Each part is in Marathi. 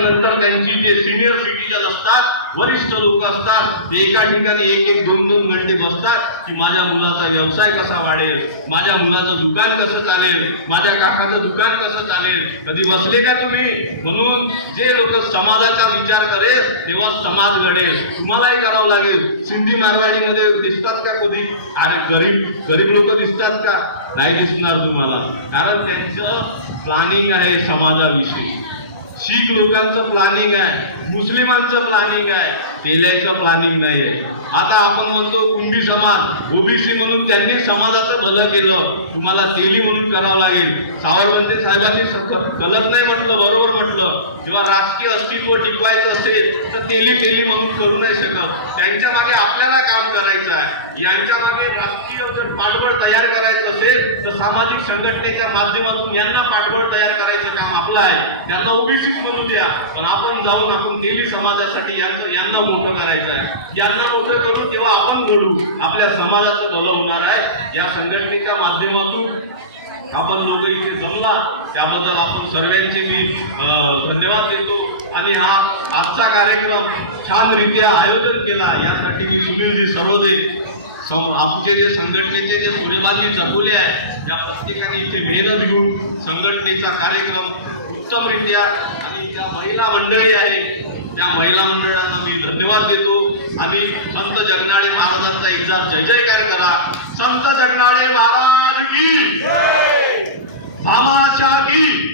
त्याच्यानंतर त्यांची जे सिनियर सिटीजन असतात, वरिष्ठ लोक असतात, ते एका ठिकाणी एक एक दोन दोन घंटे बसतात की माझ्या मुलाचा व्यवसाय कसा वाढेल, माझ्या मुलाचं दुकान कसं चालेल, माझ्या काकाचं दुकान कसं चालेल. कधी बसले का तुम्ही? म्हणून जे लोक समाजाचा विचार करेल तेव्हा समाज घडेल. तुम्हालाही करावं लागेल. सिंधी मारवाडीमध्ये दिसतात का कधी? अरे गरीब गरीब लोक दिसतात का? नाही दिसणार तुम्हाला, कारण त्यांचं प्लॅनिंग आहे समाजाविषयी. शीख लोकांचं प्लॅनिंग आहे, मुस्लिमांचं प्लॅनिंग आहे, तेल्याचं प्लॅनिंग नाही आहे. आता आपण म्हणतो कुंभी समाज, ओबीसी म्हणून त्यांनी समाजाचं भलं केलं, तुम्हाला तेली म्हणून करावं लागेल. सावरवंते साहेबांनी गलत नाही म्हटलं, बरोबर म्हटलं. जेव्हा राजकीय अस्तित्व टिकवायचं असेल तर तेली तेली म्हणून करू नाही शकत. त्यांच्या मागे आपल्याला काम करायचं आहे. यांच्या मागे राजकीय जर पाठबळ तयार करायचं असेल तर सामाजिक संघटनेच्या माध्यमातून यांना पाठबळ तयार करायचं काम आपलं आहे. त्यांना ओबीसीच म्हणू द्या, पण आपण जाऊन आपण तेली समाजासाठी यांना मोठं करायचं आहे. यांना मोठं करू तेव्हा आपण घडू, आपल्या समाजाचं भलं होणार आहे. या संघटनेच्या माध्यमातून आपण लोक इथे जमला त्याबद्दल आपण सर्वांचे मी धन्यवाद देतो. आणि हा आजचा कार्यक्रम छानरित्या आयोजन केला यासाठी मी सुनीलजी सर्वदे, आमचे जे संघटनेचे जे सूर्यबाजी जपवले आहे, या प्रत्येकाने इथे मेहनत घेऊन संघटनेचा कार्यक्रम उत्तमरित्या, आणि ज्या महिला मंडळी आहे त्या महिला मंडळांना मी धन्यवाद देतो. आम्ही संत जगनाळे महाराजांचा एकदा जय जयकार करा. संत जगनाळे महाराज की, भामाशाह की.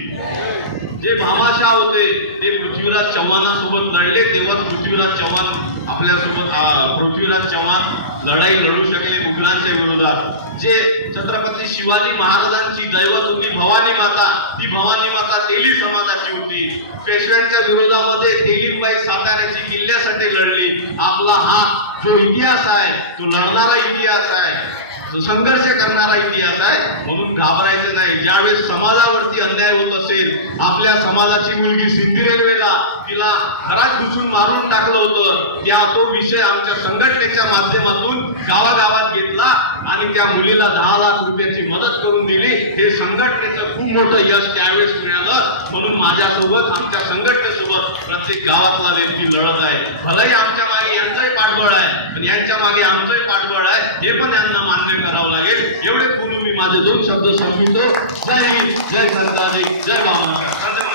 जे भामाशाह होते ते पृथ्वीराज चव्हाणांसोबत लढले, तेव्हा पृथ्वीराज चव्हाण आपल्यासोबत पृथ्वीराज चव्हाण लढाई लढू शकले मुघलांच्या विरोधात. जे छत्रपती शिवाजी महाराजांची दैवत होती भवानी माता, ती भवानी माता तेली समाजाची होती. पेशव्यांच्या विरोधामध्ये तेलीबाई साताऱ्याची किल्ल्यासाठी लढली. आपला हा जो इतिहास आहे तो लढणारा इतिहास आहे, संघर्ष करणारा इतिहास आहे. म्हणून घाबरायचं नाही. ज्यावेळेस समाजावरती अन्याय होत असेल, आपल्या समाजाची मुलगी सिंधी रेल्वेला तिला घरात घुसून मारून टाकलं होतं, त्या तो विषय आमच्या संघटनेच्या माध्यमातून गावागावात घेतला आणि त्या मुलीला 10 लाख रुपयाची मदत करून दिली. हे संघटनेचं खूप मोठं यश त्यावेळेस मिळालं. म्हणून माझ्यासोबत, आमच्या संघटनेसोबत प्रत्येक गावातला व्यक्ती लढत आहे. भलाही आमच्या मागे यांचंही पाठबळ आहे, पण यांच्या मागे आमचंही पाठबळ आहे, हे पण यांना मान्य करावं लागेल. एवढे बोलून मी माझे 2 शब्द संपवितो. जय हिंद, जय संताजी, जय बाबा.